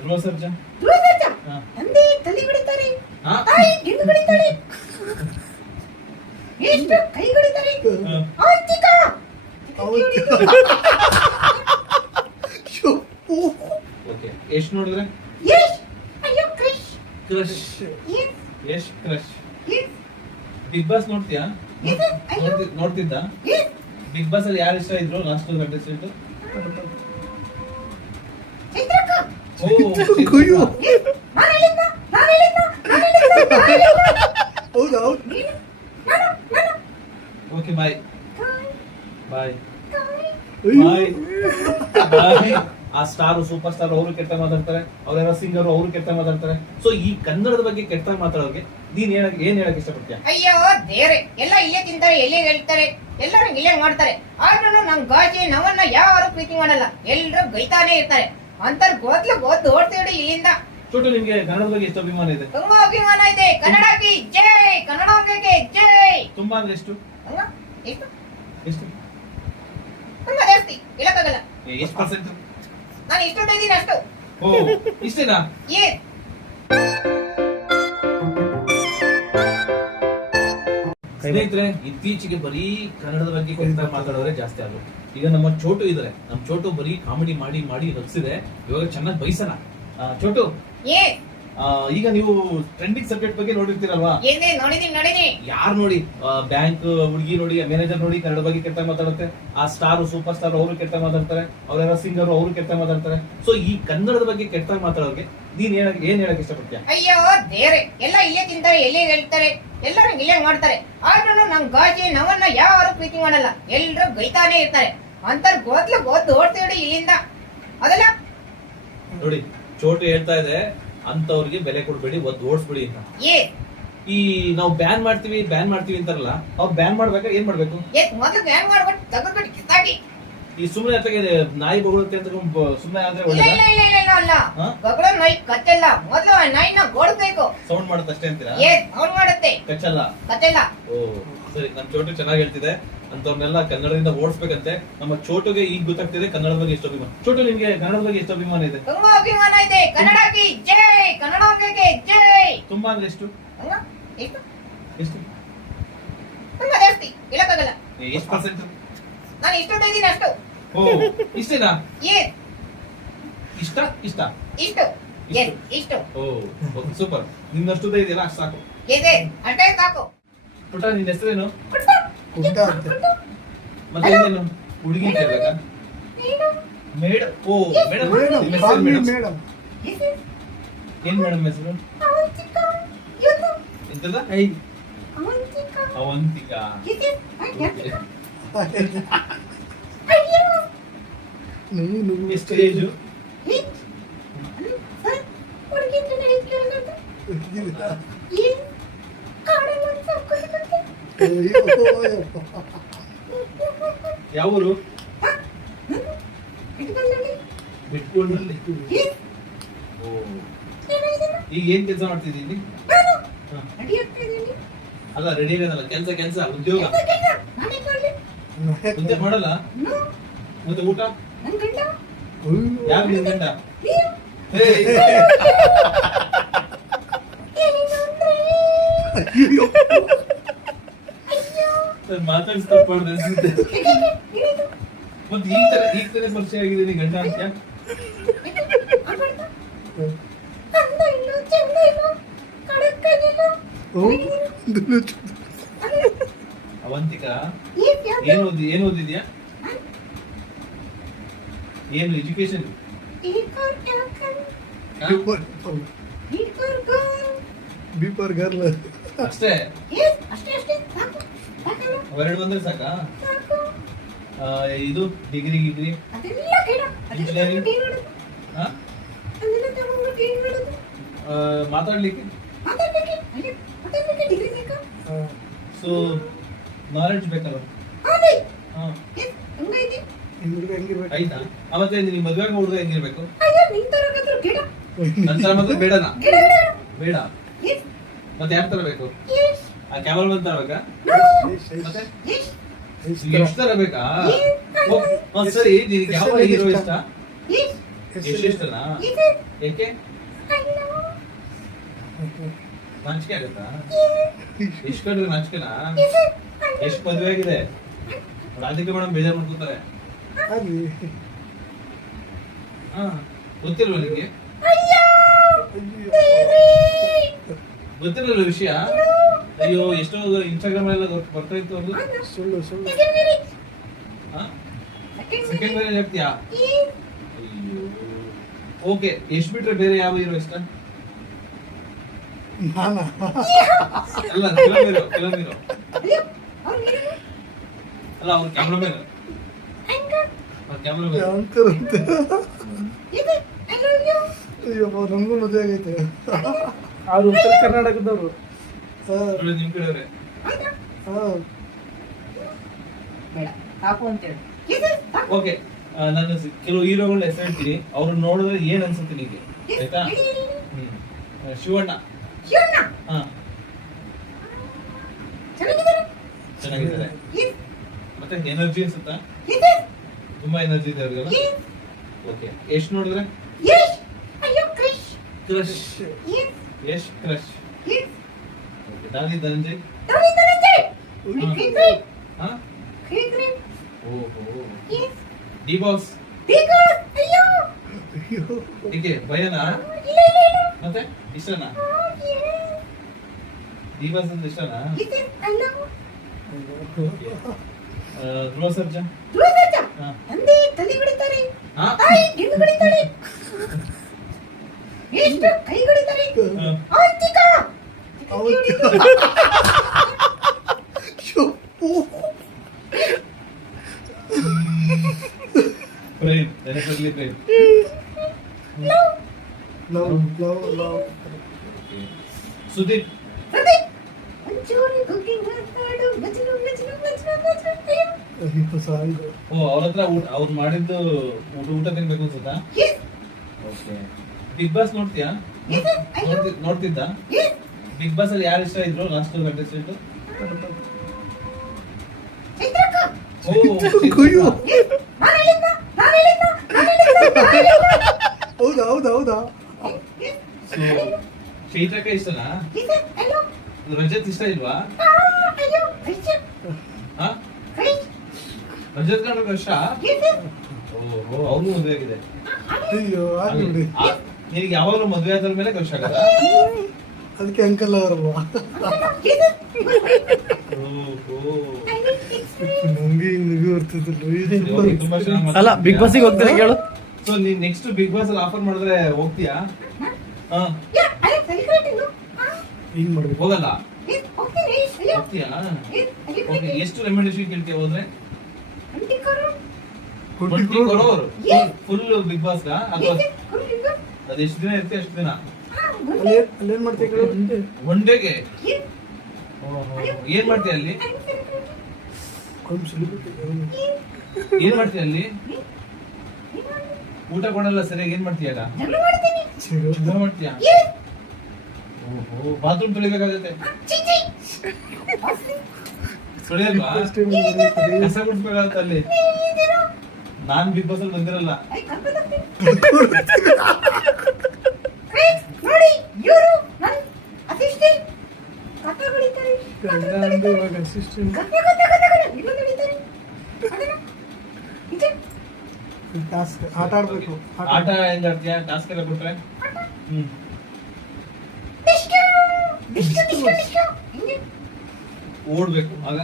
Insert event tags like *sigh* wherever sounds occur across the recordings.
ಧ್ರುವ ಸರ್ಜಾ. ಧ್ರುವರಾಜ ಸರ್ಜಾ? ತಂದೆ ತಲೆ ಹೊಡಿತಾರೆ ಹಾ? ತಾಯಿ ಗಿಣ್ಣು ಹೊಡಿತಾಳೆ ಎಷ್ಟು ಕೈ. ಆಂತಿಕ ಓಕೆ. ಎಷ್ಟು ನೋಡಿದ್ರೆ? ಯಶ್! ಅಯ್ಯೋ ಕ್ರಿಶ್. ಎಷ್ಟ್ ಕ್ರಶ್. ಬಿಗ್ ಬಾಸ್ ನೋಡ್ತೀಯಾ? ನೋಡ್ತಿದ್ದ? ಬಿಗ್ ಬಾಸ್ ಅಲ್ಲಿ ಯಾರು ಇಷ್ಟ ಇದ್ರು? ಲಾಸ್ಟ್ ಕಂಟೆಸ್ಟೆಂಟ್ ಚೈತ್ರಕ್ಕ ಓ ಕೊಯ್ಯು. ಯಸ್ ನಾನು ಹೇಳಿದ್ನ ನಾನು ಹೇಳಿದ್ನ ನಾನು ಹೇಳಿದ್ನ ನಾನು ಹೇಳಿದ್ನ ಹೌದಾ ಹೌದು. ನೀನು ನಾನು ನಾನು. ಓಕೆ ಬಾಯ್ ಬಾಯ್ ಬಾಯ್ ಬಾಯ್ ಆ ಸ್ಟಾರ್ ಸೂಪರ್ ಸ್ಟಾರ್ ಅವರು ಕೆಟ್ಟ ಮಾತಾಡ್ತಾರೆ. ಅವರೆಲ್ಲ ಸಿಂಗರ್ ಅವರು ಕೆಟ್ಟ ಮಾತಾಡ್ತಾರೆ. ಸೊ ಈ ಕನ್ನಡದ ಬಗ್ಗೆ ಕೆಟ್ಟ ಮಾತಾಡೋಕೆ ನೀನ್ ಹೇಳಕ್ ಏನ್ ಹೇಳಕ್ ಇಷ್ಟಪಡ್ತೀಯ? ಅಯ್ಯೋ ದೇವ್ರೆ. ಎಲ್ಲ ಇಲ್ಲೇ ತಿಂತಾರೆ ಎಲ್ಲೇ ಹೇಳ್ತಾರೆ. ಎಲ್ಲರೂ ಇಲ್ಲೇ ಮಾಡ್ತಾರೆ. ಆದ್ರೂ ನಮ್ ಗಾಜಿ ನಮ್ಮನ್ನ ಯಾರು ಪ್ರೀತಿ ಮಾಡಲ್ಲ. ಎಲ್ರು ಗೈತಾನೆ ಇರ್ತಾರೆ. ಅಂತರ್ ಗೋತ್ಲು ಗೋತ್ ಓಡ್ತೀವಿ ಇಲ್ಲಿಂದ. ಚೋಟು ನಿಮ್ಗೆ ಕನ್ನಡದ ಬಗ್ಗೆ ಎಷ್ಟು ಅಭಿಮಾನ ಇದೆ. ತುಂಬಾ ಅಭಿಮಾನ ಇದೆ. ಕನ್ನಡಕ್ಕೆ ಜೈ ಕನ್ನಡಕ್ಕೆ ಜೈ. ತುಂಬಾ ಅಂದ್ರೆ ಎಷ್ಟು? ಎಷ್ಟು? ಎಷ್ಟು? ತುಂಬಾ ಜಾಸ್ತಿ. ಹೇಳಕ್ಕಾಗಲ್ಲ. ಎಷ್ಟು ಪರ್ಸೆಂಟ್ ನಾನು ಇಷ್ಟು ಇದ್ದೀನಿ ಅಷ್ಟು. ಓ ಇಷ್ಟೇನಾ? ಏ ಸ್ನೇಹಿತರೆ, ಇತ್ತೀಚೆಗೆ ಬರೀ ಕನ್ನಡದ ಬಗ್ಗೆ ಕೆಲಸ ಮಾತಾಡೋರೆ ಜಾಸ್ತಿ ಆದ್ರು. ಈಗ ನಮ್ಮ ಚೋಟು ಇದ್ರೆ. ನಮ್ಮ ಚೋಟು ಬರೀ ಕಾಮಿಡಿ ಮಾಡಿ ಮಾಡಿ ರಚಿಸಿದೆ. ಇವಾಗ ಚೆನ್ನಾಗಿ ಬೈಸನ ಚೋಟು. ಈಗ ನೀವು ಟ್ರೆಂಡಿಂಗ್ ಸಬ್ಜೆಕ್ಟ್ ಬಗ್ಗೆ ನೋಡಿರ್ತೀರಲ್ವಾ? ಯಾರು ನೋಡಿ? ಬ್ಯಾಂಕ್ ಹುಡುಗಿ ನೋಡಿ ಮ್ಯಾನೇಜರ್ ನೋಡಿ ಕನ್ನಡ ಬಗ್ಗೆ ಕೆಟ್ಟ ಮಾತಾಡುತ್ತೆ. ಆ ಸ್ಟಾರ್ ಸೂಪರ್ ಸ್ಟಾರ್ ಅವರು ಕೆಟ್ಟ ಮಾತಾಡ್ತಾರೆ. ಅವರೆಲ್ಲ ಸಿಂಗರ್ ಅವರು ಕೆಟ್ಟ ಮಾತಾಡ್ತಾರೆ. ಸೊ ಈ ಕನ್ನಡದ ಬಗ್ಗೆ ಕೆಟ್ಟ ಮಾತಾಡೋಕೆ ನೀನ್ ಹೇಳಕ್ ಏನ್ ಹೇಳಕ್ ಇಷ್ಟಪಡ್ತೀಯ? ಅಯ್ಯೋ ಬೇರೆ. ಎಲ್ಲ ಇಲ್ಲೇ ತಿಂತಾರೆ ಎಲ್ಲೇ ಹೇಳ್ತಾರೆ. ಎಲ್ಲರೂ ಇಲ್ಲೇ ಮಾಡ್ತಾರೆ. ಆದ್ರೂ ನಮ್ ಗಾಜಿ ನಮ್ಮನ್ನ ಯಾರು ಪ್ರೀತಿ ಮಾಡಲ್ಲ. ಎಲ್ರು ಗೈತಾನೆ ಇರ್ತಾರೆ. ಅಂತರ್ ಗೋದ್ಲು ಗೋತ್ ಓಡ್ತೀವಿ ಇಲ್ಲಿಂದ. ಅದಲ್ಲ? ನೋಡಿ ಚೋಟು ಹೇಳ್ತಾ ಇದೆ. ಅಂತವ್ರಿಗೆ ಬೆಲೆ ಕೊಡ್ಬೇಡಿ ಒದ್ ಓಡಿಸ್ಬಿಡಿ ಅಂತ. ಏ. ಈ ನಾವು ಬ್ಯಾನ್ ಮಾಡ್ತೀವಿ ಬ್ಯಾನ್ ಮಾಡ್ತೀವಿ ಅಂತಾರಲ್ಲ ಅವ್ ಬ್ಯಾನ್ ಮಾಡ್ಬೇಕಾದ್ರೆ ಏನ್ ಮಾಡ್ಬೇಕು? ಏ ಮೊದಲು ಬ್ಯಾನ್ ಮಾಡ್ಬಿಟ್ಟು ತೆಗೆದ್ಬಿಟ್ಟು ಕಿತ್ತಾಕಿ ಈ ಸುಮ್ನೆ ಅತ್ತಗೆ ನಾಯಿ ಬೊಗಳುತ್ತೆ ಅಂತ ಸುಮ್ನೆ ಆದ್ರೆ ಇಲ್ಲ ಇಲ್ಲ ಇಲ್ಲ ಇಲ್ಲ ಇಲ್ಲ. ಅಲ್ಲ ಹಾ? ಗಗಳ ನಾಯಿ ಕಚ್ಚಲ್ಲ ಮೊದಲು ಆ ನಾಯಿನ ಗೋಡ್ಬೇಕು ಸೌಂಡ್ ಮಾಡುತ್ತೆ ಅಷ್ಟೇ ಅಂತೀರಾ? ಏ ಅವ್ನ್ ಮಾಡುತ್ತೆ. ಕಚ್ಚಲ್ಲ? ಕಚ್ಚಲ್ಲ ಓ ಸರಿ ನಮ್ ಚೋಟು ಚೆನ್ನಾಗಿ ಹೇಳ್ತಿದೆ. ಅಂತವ್ರನ್ನೆಲ್ಲ ಕನ್ನಡದಿಂದ ಓಡಿಸ್ಬೇಕಂತೆ. ನಮ್ಮ ಚೋಟುಗೆ ಈಗ ಗೊತ್ತಾಗ್ತಿದೆ ಕನ್ನಡ ಬಗ್ಗೆ ಎಷ್ಟು ಅಭಿಮಾನ. ಚೋಟು ನಿಮ್ಗೆ ಕನ್ನಡ ಬಗ್ಗೆ ಎಷ್ಟು ಅಭಿಮಾನ ಇದೆ? ತುಂಬಾ ಅಭಿಮಾನ ಇದೆ. ಕನ್ನಡಕ್ಕೆ ಜೈ! ಕನ್ನಡಕ್ಕೆ ಜೈ! ತುಂಬಾ ಅಂದ್ರೆ ಎಷ್ಟು? ಎಷ್ಟು? ಎಷ್ಟು? ತುಂಬಾ ಜಾಸ್ತಿ. ಹೇಳಕ್ಕಾಗಲ್ಲ. ಎಷ್ಟು ಪರ್ಸೆಂಟ್ ನಾನು ಇಷ್ಟು ಇದ್ದೀನಿ ಅಷ್ಟು. ಓ ಇಷ್ಟೇನಾ? ಏ ಇಷ್ಟ? ಇಷ್ಟ? ಇಷ್ಟು. ಎಸ್ ಇಷ್ಟು. Oh super. ನಿನ್ನಷ್ಟು ಇದೆಯಲ್ಲ ಅಷ್ಟು ಸಾಕು. ಇದೆ ಅಷ್ಟೇ ಸಾಕು. ಪುಟ್ಟ ನಿನ್ನ ಹೆಸರೇನು? ಕುಂಟ ಅಂತ. ಮತ್ತೆ ಹುಡುಗಿ ಅಂತ ಹೇಳ್ಬೇಕಾ? ನೀನು ಓ ಮೇಡಮ್ ಮೇಡಮ್ ನಿಮ್ಮ ಕಾಲ್ ಮೀ ಮೇಡಮ್ ಮೇಡಮ್ ಏನ್ ಮೇಡಮ್ ಹೆಸರು? ಎಂತದ? ಐ. ಅವಂತಿಕ? *laughs* ನೀನು ಎಷ್ಟು ಏಜು ಹುಡುಗಿ ಯಾವ ಊರು ಏನಾಯ್ತು ಈಗ ಏನ್ ಕೆಲಸ ಮಾಡ್ತಿದ್ದೀನಿ ಅಲ್ಲ ರೆಡಿ ಆಗಲ್ಲ ಕೆಲಸ ಕೆಲಸ ಉದ್ಯೋಗ. ಮುಂದೆ ಮಾಡಲ್ಲ? ಮತ್ತೆ ಊಟ? ಯಾರು ನಿನ್ ಗಂಡ? ನೀವು ನಾನ್ ಅನ್ಸುತ್ತೆ. ಮತ್ತೆ ಈ ತರ ಈ ತರ ಪರಿಚಯ ಆಗಿದ್ದೀನಿ ಗಂಡ ಅಂತ ಅವಂತಿಕ? ಏನ್ ಓದಿ ಏನ್ ಓದಿದ್ಯಾ? ಏನು ಎಜುಕೇಶನ್ ಬಿ ಫಾರ್ ಈಕರ್ ಗರ್. ಬಿಪರ್ ಗರ್ಲ್ ಅಷ್ಟೇ? ಅವೆರಡು ಬಂದ್ರೆ ಸಾಕಾ? ಆ, ಇದು ಡಿಗ್ರಿ ಗಿಗ್ರಿ? ಮಾತಾಡ್ಲಿಕ್ಕೆ? ಸೊ ನಾಲೆಡ್ಜ್ ಬೇಕಲ್ಲ? ಆಯ್ತಾ? ಅವತ್ತೆ ನಿಮ್ ಮದ್ವೆ ಹುಡುಗ ಹೆಂಗಿರ್ಬೇಕು ಅಯ್ಯೋ, ನಿನ್ ತರ ಕತ್ರು ಗಿಡ. ನಂತರ ಮತ್ತೆ ಬೇಡನಾ. ಬೇಡ? ಮತ್ತೆ ಯಾವ ತರ ಬೇಕು? ಆ ಕ್ಯಾಮರಾಮನ್ ತರ ಬೇಕಾ ನೋ. ಮತ್ತೆ ಏನ್? ನಿಮ್ಗೆ ಎಷ್ಟು ತರಬೇಕಾ ಸರಿ ನಿನಗೆ ಯಾವ ಹೀರೋ ಇಷ್ಟ? ಏನ್? ಎಷ್ಟು ಇಷ್ಟನಾ? ಏಕೆ? ನಾಚಿಕೆ ಆಗತ್ತಾ? ಎಷ್ಟು ಕಡೆ ನಾಚಿಕೆನಾ? ಎಷ್ಟು ಮದುವೆ ಆಗಿದೆ? ರಾಧಿಕಾ ಮೇಡಮ್ ಬೇಜಾರು ಮಾಡ್ಕೊತಾರೆ. ಹಾ ಗೊತ್ತಿಲ್ವ ನಿಮ್ಗೆ. ಗೊತ್ತಿರಲಿಲ್ಲ ವಿಷಯ? ಅಯ್ಯೋ ಎಷ್ಟೋ ಇನ್ಸ್ಟಾಗ್ರಾಮ್ ಎಲ್ಲ ಬರ್ತಾ ಇತ್ತು ಅವ್ರದ್ದು ಸುಳ್ಳು ಸುಳ್ಳು. ಸೆಕೆಂಡ್ ಮೇಲೆ ಹೇಳ್ತೀಯಾ? ಓಕೆ ಎಷ್ಟು ಬಿಟ್ರೆ ಬೇರೆ ಯಾವ ಹೀರೋ ಇಷ್ಟ? ಅಲ್ಲ ಫಿಲಮ್ ಹೀರೋ ಫಿಲಮ್ ಹೀರೋ ಅಯ್ಯೋ, ಅಲ್ಲ ಅವ್ರ ಕ್ಯಾಮ್ರಾಮನ್ ಕ್ಯಾಮ್ರಾಮನ್. ಅಯ್ಯಪ್ಪ ನಮಗೂ ಮದುವೆ ಆಗೈತೆ. ಅವ್ರು ಉತ್ತರ ಕರ್ನಾಟಕದವರು. ನಿಮ್ ಕಡೆ. ಬೇಡ ಹಾಕು ಓಕೆ ನಾನು ಕೆಲವು ಹೀರೋಗಳ ಹೆಸರು ಹೇಳ್ತೀನಿ. ಅವ್ರು ನೋಡಿದ್ರೆ ಏನ್ ಅನ್ಸುತ್ತೆ ನಿಮಗೆ? ಆಯ್ತಾ. ಹ್ಮ್. ಶಿವಣ್ಣ. ಶಿವಣ್ಣ? ಹಾ. ಚೆನ್ನಾಗಿದ್ದಾರೆ? ಚೆನ್ನಾಗಿದ್ದಾರೆ. ಮತ್ತೆ ಎನರ್ಜಿ ಅನ್ಸುತ್ತಾ? ಇದು ತುಂಬಾ ಎನರ್ಜಿ ಇದೆ ಅವ್ರಿಗೆಲ್ಲ? ಓಕೆ ಎಷ್ಟು ನೋಡಿದ್ರೆ? ಯಶ್ ಅಯ್ಯೋ ಕ್ರಿಶ್ ಯಶ್ ಕ್ರಶ್ ಧರಣಿ ಧನಂಜಯ್. ಉಯ್. Green, green. ಹಾ Green, green. डी बॉस ಅಯ್ಯೋ ಅಯ್ಯೋ ಹೀಗೆ ಭಯನಾ ಇಲ್ಲ ಇಲ್ಲ ಇಲ್ಲ ಮತ್ತೆ ಇಷ್ಟನಾ. ಡಿ ಬಾಸ್ ಅಂದ್ರೆ ಇಷ್ಟನಾ love. ಆ, ಧ್ರುವ ಸರ್ಜಾ ಧ್ರುವ ಸರ್ಜಾ. ಹಾ. ತಂದೆ ತಲೆ ಹೊಡಿತಾರೆ ಹಾ? ತಾಯಿ ಗಿಣ್ಣು ಹೊಡಿತಾಳೆ ಎಷ್ಟು ಕೈ ಹೊಡಿತಾರೆ ಹಾ. ಆಂತಿಕಾ ಆಂತಿಕಾ. ಯಪ್ಪೋ. ಪ್ರೇಮ್ ನೆನಪಲ್ಲಿ Prem love love love love Sudeep Pradeep ಒಂಚೂರು ಕುಕಿಂಗ್ ಮಾತಾಡು ಮಜ್ನು ಮಜ್ನು ಮಜ್ನು ಮಜ್ನು ಅಯ್ಯೋ ಅಯ್ಯೋ ಸಾಂಗ್ ಓ ಅವ್ರ ಹತ್ರ ಊಟ ಅವ್ರು ಮಾಡಿದ್ದು ಊಟ ಊಟ ತಿನ್ಬೇಕು ಅನ್ಸುತ್ತಾ Yes, ಓಕೆ ಬಿಗ್ ಬಾಸ್ ನೋಡ್ತೀಯಾ yes, ಅಯ್ಯೋ ನೋಡ್ತಿ- ನೋಡ್ತಿದ್ದ Yes, ಬಿಗ್ ಬಾಸ್ ಅಲ್ಲಿ ಯಾರು ಇಷ್ಟ ಇದ್ರು? ಲಾಸ್ಟ್ ಕಂಟೆಸ್ಟೆಂಟ್ ಹೌದಾ ಹೌದಾ ಹೌದಾ? ಚೈತ್ರಕ ಇಷ್ಟನಾ? ರಜತ್ ಇಷ್ಟ ಇಲ್ವಾ? ರಜತ್ ಕಂಡ್ರೆ ಕಷ್ಟ. ಓಹೋ ಅವನು ಮದುವೆ ಆಗಿದೆ. ಅಯ್ಯೋ ನಿನಗೆ ಯಾವಾಗಲೂ ಮದುವೆ ಆದ್ರ ಮೇಲೆ ಕಷ್ಟ ಆಗಲ್ಲ. ಅದಕ್ಕೆ ಅಂಕಲ್ ಅವರು. ನಂಗೆ ನಮ್ಗೆ ಚೆನ್ನಾಗಿ ಅಲ್ಲ ಬಿಗ್ ಬಾಸಿಗೆ ಹೋಗ್ತಾರೆ ಕೇಳು. ಸೊ ನೀನ್ ನೆಕ್ಸ್ಟ್ ಬಿಗ್ ಬಾಸ್ ಅಲ್ಲಿ ಆಫರ್ ಮಾಡಿದ್ರೆ ಹೋಗ್ತೀಯಾ? ಹಿಂಗ್ ಮಾಡ್ಬೇಕು. ಹೋಗಲ್ಲ. ಹೋಗ್ತೀಯಾ? ಓಕೆ ಎಷ್ಟು ರೆಮ್ಯುನರೇಷನ್ ಕೇಳ್ತೀಯ ಹೋದ್ರೆ. ಫುಲ್ ಬಿಗ್ ಬಾಸ್ ಅದೆಷ್ಟು ಎಷ್ಟು ದಿನ ಇರ್ತೀಯ ಅಷ್ಟು ದಿನ? ಅಲ್ಲೇನ್ Yes, ಏನ್ ಮಾಡ್ತೀಯ ಅಲ್ಲಿ? ಏನ್ ಮಾಡ್ತೀಯ ಅಲ್ಲಿ? ಊಟ ಕೊಡಲ್ಲ ಸರಿಯಾಗಿ ಏನ್ ಮಾಡ್ತೀಯ ಆಗ ಜಗಳ ಮಾಡ್ತೀನಿ. ಜಗಳ ಮಾಡ್ತೀಯ? ಓಹೋ ಬಾತ್ರೂಮ್ ತೊಳಿಬೇಕಾಗತ್ತೆ. ತೊಳಿಯಲ್ವಾ? ಕಸ ಗುಡ್ಸ್ಬೇಕಾಗತ್ತೆ ಅಲ್ಲಿ? ನಾನ್ ಬಿಗ್ ಬಾಸ್ ಅಲ್ಲಿ ಬಂದಿರಲ್ಲ *laughs* ಇದೆ. ಟಾಸ್ಕ್ ಆಟ ಆಡ್ಬೇಕು. ಆಟ ಹೆಂಗ್ ಆಡ್ತೀಯ? ಟಾಸ್ಕ್ ಎಲ್ಲ ಕೊಟ್ರೆ? ಹ್ಮ್. ಓಡ್ಬೇಕು ಆಗ.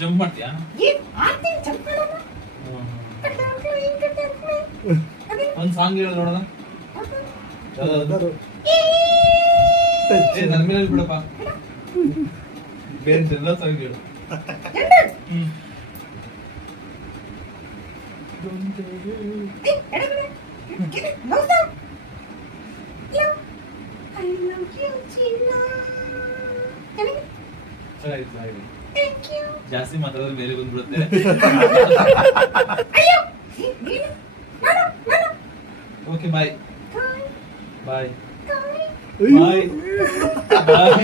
ಜಂಪ್ ಮಾಡ್ತೀಯಾ. ಒಂದ್ ಸಾಂಗ್ ಹೇಳಿ ನೋಡೋಣ. ನನ್ ಮೇಲೆ ಬಿಡಪ್ಪ. ಬೇರೆ ಜನರಲ್ ಸಾಂಗ್ ಹೇಳು ಜನರಲ್. ಹ್ಮ್ ಏ, ಎಡಗಡೆ. ಇದು, love song. Love. I love you, ಚಿನ್ನ. ಚೆನ್ನಾಗಿದೆ? ಚೆನ್ನಾಗಿದೆ ಚೆನ್ನಾಗಿದೆ Thank you. ಜಾಸ್ತಿ ಮಾತಾಡಿದ್ರೆ ಮೇಲೆ ಬಂದ್ಬಿಡುತ್ತೆ ಅಯ್ಯೋ ನೀ- ನೀನು ನಾನು ನಾನು ಓಕೆ ಬಾಯ್ ಕಾಯ್ ಬಾಯ್ ಕಾಯ್ ಬಾಯ್ ಬಾಯ್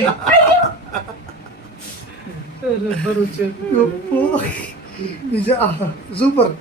rubber వచ్చాడు సూపర్